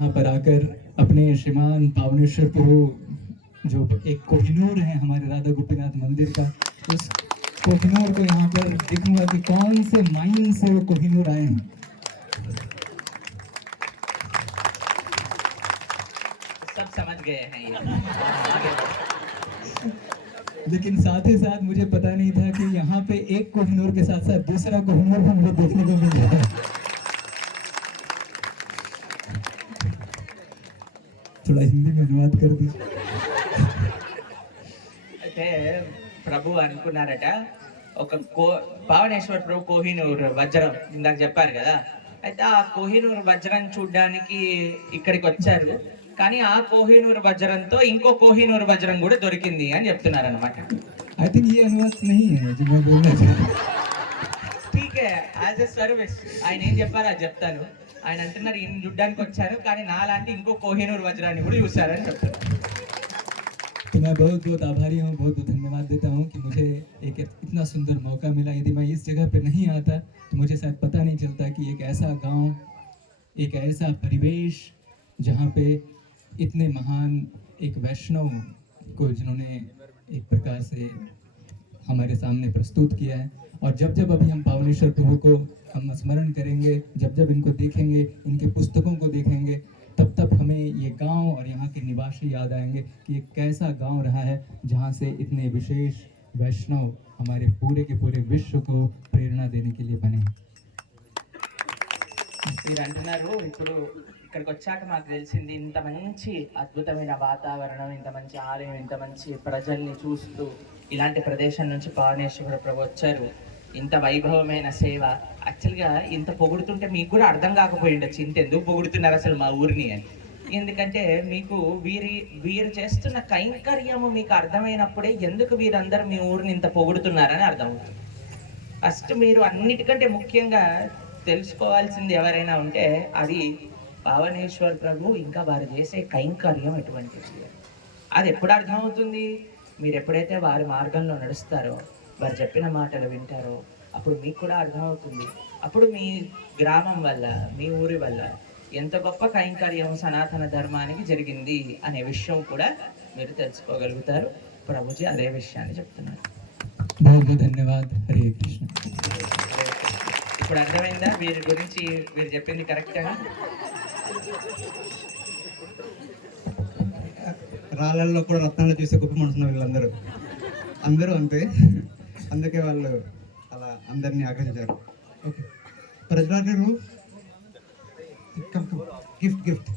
यहाँ पर आकर अपने श्रीमान पावनेश्वर प्रभु जो एक कोहिनूर है हमारे राधा गोपीनाथ मंदिर का उस कोहिनूर को यहाँ पर दिखूँगा कि कौन से माइन से वो कोहिनूर आए हैं। सब समझ गए हैं ये। लेकिन साथ ही साथ मुझे पता नहीं था कि यहाँ पे एक कोहिनूर के साथ साथ दूसरा कोहिनूर भी मुझे देखने को मिल रहा है। थोड़ा हिंदी में अनुवाद कर दीजिए అయితే ప్రభు అనుకున్నారట ఒక కో పావనేశ్వర ప్రభు కోహినూర్ వజ్రం ఇందాక చెప్పారు కదా అయితే ఆ కోహినూర్ వజ్రం చూడడానికి ఇక్కడికి వచ్చారు కానీ ఆ కోహినూర్ వజ్రంతో ఇంకో కోహినూర్ వజ్రం కూడా దొరికింది అని చెప్తున్నారు అనమాట आई थिंक ये अनुवाद नहीं है जो मैं बोलना चाह रहा हूँ ఠీకే యాజ్ ఎ సర్వీస్ ఆయన ఏం చెప్పారో అది చెప్తాను ఆయన అంటున్నారు ఈయన చూడ్డానికి వచ్చారు కానీ నాలాంటి ఇంకో కోహినూర్ వజ్రాన్ని కూడా చూసారని చెప్తున్నారు तो मैं बहुत बहुत आभारी हूँ बहुत बहुत धन्यवाद देता हूँ कि मुझे एक इतना सुंदर मौका मिला यदि मैं इस जगह पे नहीं आता तो मुझे शायद पता नहीं चलता कि एक ऐसा गांव एक ऐसा परिवेश जहाँ पे इतने महान एक वैष्णव को जिन्होंने एक प्रकार से हमारे सामने प्रस्तुत किया है और जब जब अभी हम पावनेश्वर प्रभु को हम स्मरण करेंगे जब जब इनको देखेंगे इनके पुस्तकों को देखेंगे तब तब हमें ये गांव और यहाँ के निवासी याद आएंगे कि एक कैसा गांव रहा है जहाँ से इतने विशेष वैष्णव हमारे पूरे के पूरे विश्व को प्रेरणा देने के लिए बने हैं మీరు అంటున్నారు ఇప్పుడు ఇక్కడికి వచ్చాక మాకు తెలిసింది ఇంత మంచి అద్భుతమైన వాతావరణం ఇంత మంచి ఆలయం ఇంత మంచి ప్రజల్ని చూస్తూ ఇలాంటి ప్రదేశం నుంచి పవనేశ్వర ప్రభు వచ్చారు ఇంత వైభవమైన సేవ. యాక్చువల్గా ఇంత పొగుడుతుంటే మీకు కూడా అర్థం కాకపోయి ఉండొచ్చు ఇంత ఎందుకు పొగుడుతున్నారు అసలు మా ఊరిని అని. ఎందుకంటే మీకు వీరి వీరు చేస్తున్న కైంకర్యము మీకు అర్థమైనప్పుడే ఎందుకు వీరందరూ మీ ఊరిని ఇంత పొగుడుతున్నారని అర్థమవుతుంది. ఫస్ట్ మీరు అన్నిటికంటే ముఖ్యంగా తెలుసుకోవాల్సింది ఎవరైనా ఉంటే అది భావనేశ్వర్ ప్రభు ఇంకా వారు చేసే కైంకర్యం ఎటువంటిది అది ఎప్పుడు అర్థమవుతుంది? మీరు ఎప్పుడైతే వారి మార్గంలో నడుస్తారో వారు చెప్పిన మాటలు వింటారో అప్పుడు మీకు కూడా అర్థమవుతుంది. అప్పుడు మీ గ్రామం వల్ల మీ ఊరి వల్ల ఎంత గొప్ప కైంకర్యం సనాతన ధర్మానికి జరిగింది అనే విషయం కూడా మీరు తెలుసుకోగలుగుతారు. ప్రభుజీ అదే విషయాన్ని చెప్తున్నారు. ఇప్పుడు అర్థమైందా? వీరి గురించి మీరు చెప్పింది కరెక్ట్గా రాళ్ళల్లో కూడా రత్నాలు చూసే గొప్ప మనుషులు వీళ్ళందరూ. అందరూ అంతే. అందుకే వాళ్ళు అలా అందరినీ ఆకర్షించారు. ఓకే ప్రజల గారు గిఫ్ట్ గిఫ్ట్